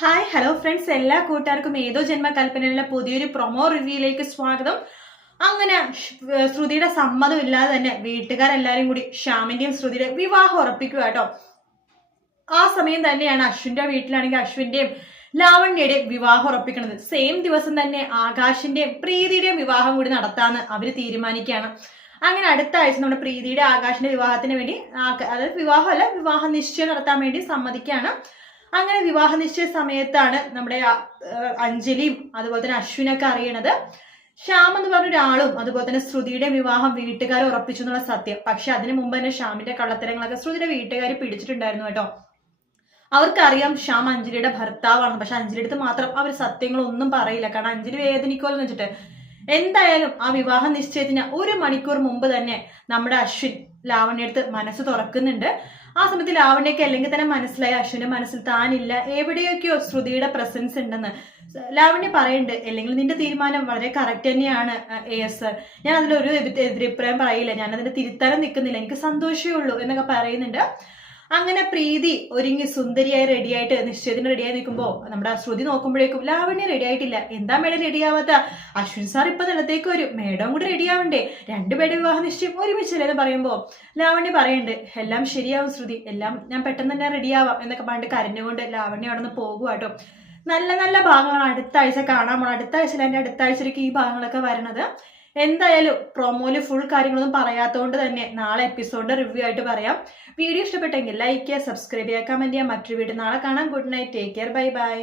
Hi hello friends എല്ലാ കൂട്ടുകാർക്കും ഏതോ ജന്മകൽപ്പനയിലെ പുതിയൊരു പ്രൊമോ റിവ്യൂയിലേക്ക് സ്വാഗതം. അങ്ങനെ ശ്രുതിയുടെ സമ്മതം ഇല്ലാതെ തന്നെ വീട്ടുകാരെല്ലാരും കൂടി ശ്യാമിന്റെയും ശ്രുതിയുടെ വിവാഹം ഉറപ്പിക്കുക കേട്ടോ. ആ സമയം തന്നെയാണ് അശ്വിന്റെ വീട്ടിലാണെങ്കിൽ അശ്വിന്റെയും ലാവണ്യയുടെയും വിവാഹം ഉറപ്പിക്കുന്നത്. സെയിം ദിവസം തന്നെ ആകാശിന്റെയും പ്രീതിയുടെയും വിവാഹം കൂടി നടത്താന്ന് അവർ തീരുമാനിക്കുകയാണ്. അങ്ങനെ അടുത്ത ആഴ്ച നമ്മുടെ പ്രീതിയുടെ ആകാശിന്റെ വിവാഹത്തിന് വേണ്ടി അതായത് വിവാഹമല്ല വിവാഹ നിശ്ചയം നടത്താൻ വേണ്ടി സമ്മതിക്കുകയാണ്. അങ്ങനെ വിവാഹ നിശ്ചയ സമയത്താണ് നമ്മുടെ അഞ്ജലിയും അതുപോലെ തന്നെ അശ്വിനൊക്കെ അറിയണത്. ശ്യാം എന്ന് പറഞ്ഞ ഒരാളും അതുപോലെ തന്നെ ശ്രുതിയുടെ വിവാഹം വീട്ടുകാർ ഉറപ്പിച്ചു എന്നുള്ള സത്യം. പക്ഷെ അതിനു മുമ്പ് തന്നെ ശ്യാമിന്റെ കള്ളത്തരങ്ങളൊക്കെ ശ്രുതിയുടെ വീട്ടുകാർ പിടിച്ചിട്ടുണ്ടായിരുന്നു കേട്ടോ. അവർക്കറിയാം ശ്യാം അഞ്ജലിയുടെ ഭർത്താവാണ്. പക്ഷെ അഞ്ജലിയുടെ അടുത്ത് മാത്രം അവർ സത്യങ്ങളൊന്നും പറയില്ല. കാരണം അഞ്ജലി വേദനിക്കുമല്ലോ എന്ന് വെച്ചിട്ട്. എന്തായാലും ആ വിവാഹ നിശ്ചയത്തിന് ഒരു മണിക്കൂർ മുമ്പ് തന്നെ നമ്മുടെ അശ്വിൻ ലാവണ്യടുത്ത് മനസ്സ് തുറക്കുന്നുണ്ട്. ആ സമയത്ത് ലാവണ്യക്ക് അല്ലെങ്കിൽ തന്നെ മനസ്സിലായി അശ്വിന്റെ മനസ്സിൽ താനില്ല എവിടെയൊക്കെയോ ശ്രുതിയുടെ പ്രസൻസ് ഉണ്ടെന്ന്. ലാവണ്യ പറയുന്നുണ്ട് അല്ലെങ്കിൽ നിന്റെ തീരുമാനം വളരെ കറക്റ്റ് തന്നെയാണ് എസ് ഞാൻ അതിലൊരു എതി- എതിരഭിപ്രായം പറയില്ല. ഞാൻ അതിന്റെ തിരുത്താനും നിൽക്കുന്നില്ല. എനിക്ക് സന്തോഷമേ ഉള്ളൂ എന്നൊക്കെ പറയുന്നുണ്ട്. അങ്ങനെ പ്രീതി ഒരുങ്ങി സുന്ദരിയായി റെഡിയായിട്ട് നിശ്ചയത്തിന് റെഡിയായി നിൽക്കുമ്പോൾ നമ്മുടെ ശ്രുതി നോക്കുമ്പോഴേക്കും ലാവണ്യ റെഡിയായിട്ടില്ല എന്താ മേഡം റെഡിയാവാത്ത അശ്വിൻ സാർ ഇപ്പൊ നിലത്തേക്ക് വരും. മേഡം കൂടി റെഡിയാവണ്ടേ രണ്ടുപേരുടെ വിവാഹ നിശ്ചയം ഒരുമിച്ചല്ലേ എന്ന് പറയുമ്പോ ലാവണ്യ പറയണ്ട് എല്ലാം ശരിയാവും ശ്രുതി. എല്ലാം ഞാൻ പെട്ടെന്ന് തന്നെ റെഡിയാവാം എന്നൊക്കെ പറഞ്ഞിട്ട് കരഞ്ഞുകൊണ്ട് ലാവണ്യ അവിടെ നിന്ന് പോകുക നല്ല നല്ല ഭാഗങ്ങളാണ് അടുത്ത ആഴ്ച കാണാൻ പോണം. അടുത്ത ആഴ്ചയിലെ അടുത്ത ആഴ്ചയിലേക്ക് ഈ ഭാഗങ്ങളൊക്കെ വരണത്. എന്തായാലും പ്രൊമോയിൽ ഫുൾ കാര്യങ്ങളൊന്നും പറയാത്തതുകൊണ്ട് തന്നെ നാളെ എപ്പിസോഡിന്റെ റിവ്യൂ ആയിട്ട് പറയാം. വീഡിയോ ഇഷ്ടപ്പെട്ടെങ്കിൽ ലൈക്ക് ചെയ്യുക സബ്സ്ക്രൈബ് ചെയ്യുക കമന്റ് ചെയ്യുക. മറ്റൊരു വീഡിയോ നാളെ കാണാം. Good night take care bye bye